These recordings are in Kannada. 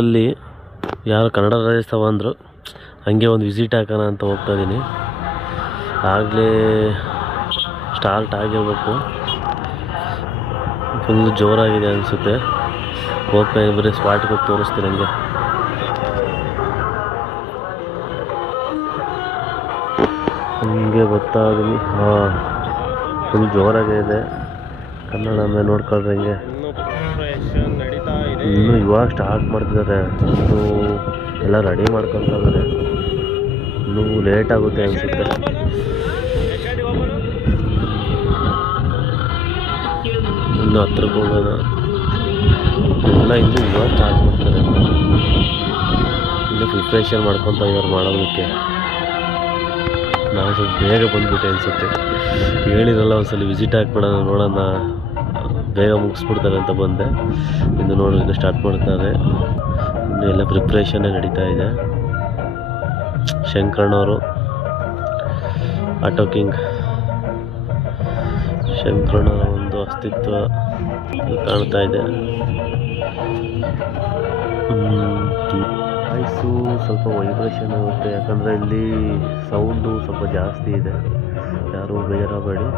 ಅಲ್ಲಿ ಯಾರು ಕನ್ನಡ ರಾಜ್ಯೋತ್ಸವ ಅಂದರು, ಹಂಗೆ ಒಂದು ವಿಸಿಟ್ ಹಾಕೋಣ ಅಂತ ಹೋಗ್ತಾ ಇದ್ದೀನಿ. ಆಗಲೇ ಸ್ಟಾರ್ಟ್ ಆಗಿರಬೇಕು, ಫುಲ್ಲು ಜೋರಾಗಿದೆ ಅನಿಸುತ್ತೆ. ಹೋಗ್ತಾ ಬರೀ ಸ್ಪಾಟ್ಗೆ ಹೋಗಿ ತೋರಿಸ್ತೀನಿ ಹಂಗೆ. ಹಂಗೆ ಬರ್ತಾ ಇದ್ದೀನಿ. ಹಾಂ, ಫುಲ್ ಜೋರಾಗಿದೆ. ಕನ್ನಡ ಮೇಲೆ ನೋಡ್ಕೊಳ್ರಿ ಹಂಗೆ. ಇನ್ನೂ ಇವಾಗ ಸ್ಟಾರ್ಟ್ ಮಾಡ್ತಿದ್ದಾರೆ, ಇನ್ನೂ ಎಲ್ಲ ರೆಡಿ ಮಾಡ್ಕೊತಾ ಇದ್ದಾರೆ. ಇನ್ನೂ ಲೇಟ್ ಆಗುತ್ತೆ ಅನಿಸುತ್ತೆ. ಇನ್ನು ಹತ್ರಕ್ಕೆ ಹೋಗೋಣ. ಎಲ್ಲ ಇನ್ನೂ ಇವಾಗ ಸ್ಟಾರ್ಟ್ ಮಾಡ್ತಾರೆ, ಇನ್ನೂ ಪ್ರಿಪ್ರೇಷನ್ ಮಾಡ್ಕೊತ ಇದ್ದಾರೆ ಮಾಡೋದಕ್ಕೆ. ನಾನು ಸ್ವಲ್ಪ ಬೇಗ ಬಂದುಬಿಟ್ಟೆ ಅನಿಸುತ್ತೆ. ಹೇಳಿರಲ್ಲ ಒಂದ್ಸಲ ವಿಸಿಟ್ ಹಾಕ್ಬಿಡೋಣ, ನೋಡೋಣ, ಬೇಗ ಮುಗಿಸ್ಬಿಡ್ತಾರೆ ಅಂತ ಬಂದೆ. ಇನ್ನು ನೋಡಿ ಇನ್ನು ಸ್ಟಾರ್ಟ್ ಮಾಡ್ತಾರೆ. ಇನ್ನು ಎಲ್ಲ ಪ್ರಿಪ್ರೇಷನ್ನೇ ನಡೀತಾ ಇದೆ. ಶಂಕರಣ್ಣವರು, ಆಟೋ ಕಿಂಗ್ ಶಂಕರಣ್ಣವರ ಒಂದು ಅಸ್ತಿತ್ವ ಕಾಣ್ತಾ ಇದೆ. ವಾಯ್ಸು ಸ್ವಲ್ಪ ವೈಬ್ರೇಷನ್ ಆಗುತ್ತೆ, ಯಾಕಂದರೆ ಇಲ್ಲಿ ಸೌಂಡು ಸ್ವಲ್ಪ ಜಾಸ್ತಿ ಇದೆ. ಯಾರೂ ಬೇಜಾರಾಗಬೇಡಿ.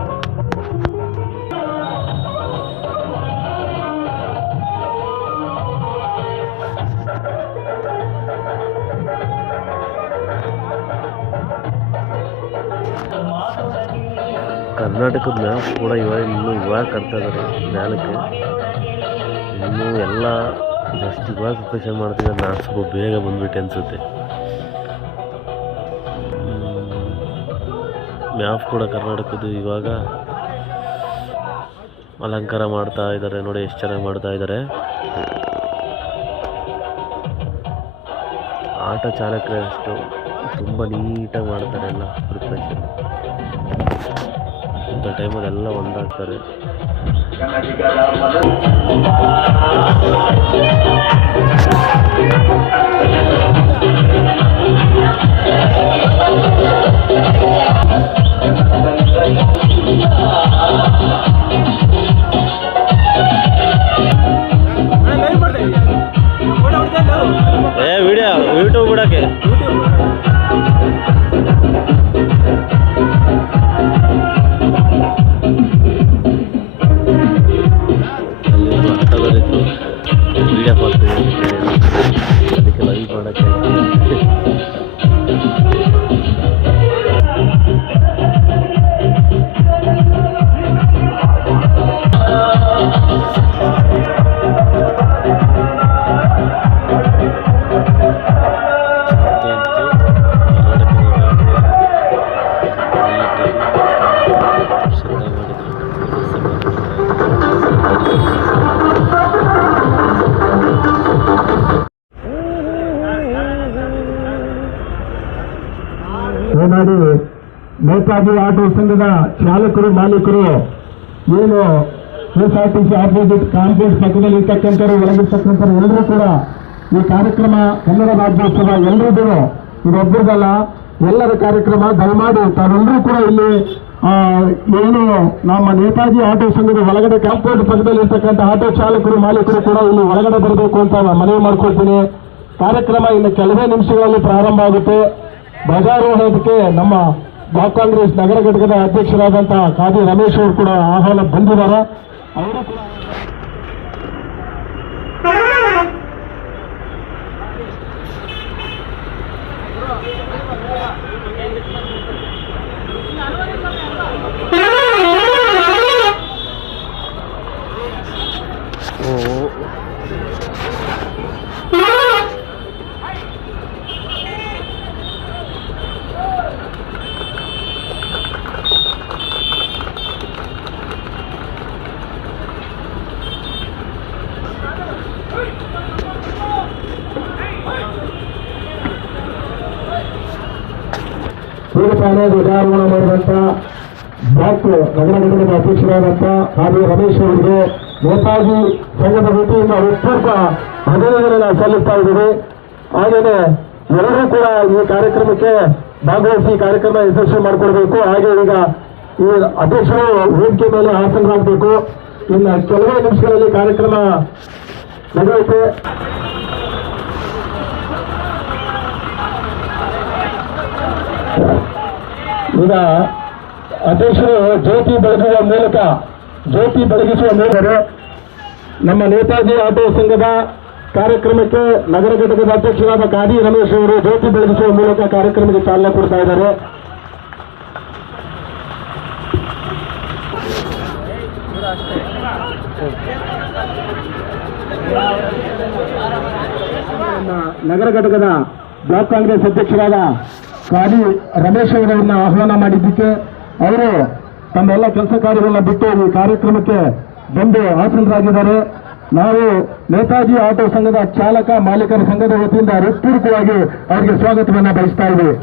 ಕರ್ನಾಟಕದ ಮ್ಯಾಪ್ ಕೂಡ ಇವಾಗ ಕಟ್ತಾ ಇದ್ದಾರೆ ಜ್ಞಾನಕ್ಕೆ. ಇನ್ನೂ ಎಲ್ಲ ಜಸ್ಟ್ ಇವಾಗ ಪ್ರಿಪ್ರೇಷನ್ ಮಾಡ್ತಿದ್ದಾರೆ. ನಾನು ಸ್ವಲ್ಪ ಬೇಗ ಬಂದ್ಬಿಟ್ಟೆ ಅನಿಸುತ್ತೆ. ಮ್ಯಾಪ್ ಕೂಡ ಕರ್ನಾಟಕದ್ದು ಇವಾಗ ಅಲಂಕಾರ ಮಾಡ್ತಾ ಇದ್ದಾರೆ. ನೋಡಿ ಎಷ್ಟು ಚೆನ್ನಾಗಿ ಮಾಡ್ತಾ ಇದ್ದಾರೆ. ಆಟೋ ಚಾಲಕರೇ ಅಷ್ಟು ತುಂಬ ನೀಟಾಗಿ ಮಾಡ್ತಾರೆ ಎಲ್ಲ ಪ್ರಿಪ್ರೇಷನ್. ಇಂಥ ಟೈಮಲ್ಲಿ ಎಲ್ಲ ಒಂದಾಗ್ತಾರೆ. ವಿಡಿಯೋ ಯೂಟ್ಯೂಬ್ ಬಿಡೋಕ್ಕೆ ವೀಡಿಯೋ ಮಾಡ್ತೀವಿ, ಅದಕ್ಕೆ ಲೈವ್ ಮಾಡೋಕ್ಕೆ. ಮಾಡಿ ನೇತಾಜಿ ಆಟೋ ಸಂಘದ ಚಾಲಕರು ಮಾಲೀಕರು ಏನು KSRTC ಆಪೋಸಿಟ್ ಕಾಂಪೌಂಡ್ ಪಕ್ಕದಲ್ಲಿ ಇರ್ತಕ್ಕಂಥವ್ರು, ಒಳಗಿರ್ತಕ್ಕಂಥವ್ರು ಎಲ್ಲರೂ ಕೂಡ ಈ ಕಾರ್ಯಕ್ರಮ ಕನ್ನಡ ರಾಜ್ಯೋತ್ಸವ ಎಲ್ಲರದ್ದು ಇದೊಬ್ಬರದಲ್ಲ, ಎಲ್ಲರ ಕಾರ್ಯಕ್ರಮ. ದಯಮಾಡಿ ತಾವೆಲ್ಲರೂ ಕೂಡ ಇಲ್ಲಿ ಏನು ನಮ್ಮ ನೇತಾಜಿ ಆಟೋ ಸಂಘದ ಒಳಗಡೆ ಕಾಂಪೌಂಡ್ ಪಕ್ಕದಲ್ಲಿ ಇರ್ತಕ್ಕಂಥ ಆಟೋ ಚಾಲಕರು ಮಾಲೀಕರು ಕೂಡ ಇಲ್ಲಿ ಒಳಗಡೆ ಬರಬೇಕು ಅಂತ ಮನವಿ ಮಾಡ್ಕೊಳ್ತೀನಿ. ಕಾರ್ಯಕ್ರಮ ಇನ್ನು ಕೆಲವೇ ನಿಮಿಷಗಳಲ್ಲಿ ಪ್ರಾರಂಭ ಆಗುತ್ತೆ. ಧ್ವಜಾರೋಹಣಕ್ಕೆ ನಮ್ಮ ಬ್ಲಾಕ್ ಕಾಂಗ್ರೆಸ್ ನಗರ ಘಟಕದ ಅಧ್ಯಕ್ಷರಾದಂಥ ಖಾದಿ ರಮೇಶ್ ಅವರು ಕೂಡ ಆಹ್ವಾನ ಬಂದಿದ್ದಾರೆ. ಅವರು ಕೂಡ ಸೂರ್ಯಪಾನ ಧ್ವಜಾರೋಹಣ ಮಾಡಿದಂಥ ಬ್ಲಾಕ್ ನಗರ ಘಟಕದ ಅಧ್ಯಕ್ಷರಾದಂಥ ಖಾದಿ ರಮೇಶ್ ಅವರಿಗೆ ನೇತಾಜಿ ಸಂಘದ ವತಿಯಿಂದ ಹೃತ್ಪೂರ್ವಕ ಅಭಿನಂದನೆ ಸಲ್ಲಿಸ್ತಾ ಇದ್ದೀವಿ. ಹಾಗೆಯೇ ಎಲ್ಲರೂ ಕೂಡ ಈ ಕಾರ್ಯಕ್ರಮಕ್ಕೆ ಭಾಗವಹಿಸಿ ಕಾರ್ಯಕ್ರಮ ಯಶಸ್ವಿ ಮಾಡಿಕೊಡ್ಬೇಕು. ಹಾಗೆ ಈಗ ಈ ಅಧ್ಯಕ್ಷರು ವೇದಿಕೆ ಮೇಲೆ ಆಸನರಾಗಬೇಕು. ಇನ್ನು ಕೆಲವೇ ನಿಮಿಷಗಳಲ್ಲಿ ಕಾರ್ಯಕ್ರಮ ನಡೆಯುತ್ತೆ. ಈಗ ಅಧ್ಯಕ್ಷರು ಜ್ಯೋತಿ ಬೆಳಗಿಸುವ ಮೂಲಕ ನಮ್ಮ ನೇತಾಜಿ ಆಟೋ ಸಂಘದ ಕಾರ್ಯಕ್ರಮಕ್ಕೆ ನಗರ ಘಟಕದ ಅಧ್ಯಕ್ಷರಾದ ಕಾದಿ ರಮೇಶ್ ಅವರು ಜ್ಯೋತಿ ಬೆಳಗಿಸುವ ಮೂಲಕ ಕಾರ್ಯಕ್ರಮಕ್ಕೆ ಚಾಲನೆ ಕೊಡ್ತಾ ಇದ್ದಾರೆ. ನಮ್ಮ ನಗರ ಘಟಕದ ಬ್ಲಾಕ್ ಕಾಂಗ್ರೆಸ್ ಅಧ್ಯಕ್ಷರಾದ ಕಾದಿ ರಮೇಶ್ ಅವರನ್ನ ಆಹ್ವಾನ ಮಾಡಿದ್ದಕ್ಕೆ ಅವರು ತಮ್ಮೆಲ್ಲ ಕೆಲಸ ಕಾರ್ಯಗಳನ್ನ ಬಿಟ್ಟು ಈ ಕಾರ್ಯಕ್ರಮಕ್ಕೆ ಬಂದು ಆಸೀನರಾಗಿದ್ದಾರೆ. ನಾವು ನೇತಾಜಿ ಆಟೋ ಸಂಘದ ಚಾಲಕ ಮಾಲೀಕರ ಸಂಘದ ವತಿಯಿಂದ ಹೃತ್ಪೂರ್ವಕವಾಗಿ ಅವರಿಗೆ ಸ್ವಾಗತವನ್ನು ಬಯಸ್ತಾ ಇದ್ದೀವಿ.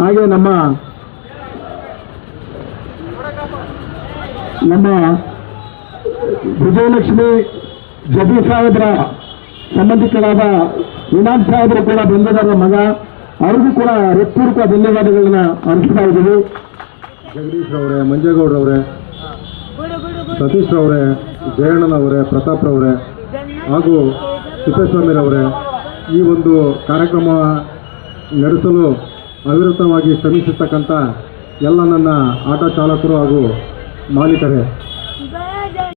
ಹಾಗೆ ನಮ್ಮ ವಿಜಯಲಕ್ಷ್ಮಿ ಜಬಿ ಸಾಹೇಬ್ರ ಸಂಬಂಧಿಕರಾದ ಇನಾಮ್ ಸಾಹೇಬರು ಕೂಡ ಬಂದಿದ್ದಾರೆ ಮಗ, ಅವ್ರಿಗೂ ಕೂಡ ಹೃತ್ಪೂರ್ವಕ ಧನ್ಯವಾದಗಳನ್ನ ಅರ್ಪಿಸ್ತಾ ಇದ್ದೀವಿ. ಜಗದೀಶ್ ರವರೇ, ಮಂಜೇಗೌಡರವರೇ, ಸತೀಶ್ ರವರೇ, ಜಯಣ್ಣನವರೇ, ಪ್ರತಾಪ್ ರವರೇ ಹಾಗೂ ತಿಪ್ಪೇಸ್ವಾಮಿರವರೇ, ಈ ಒಂದು ಕಾರ್ಯಕ್ರಮ ನಡೆಸಲು ಅವಿರತವಾಗಿ ಶ್ರಮಿಸಿರ್ತಕ್ಕಂಥ ಎಲ್ಲ ನನ್ನ ಆಟೋ ಚಾಲಕರು ಹಾಗೂ ಮಾಲೀಕರೇ,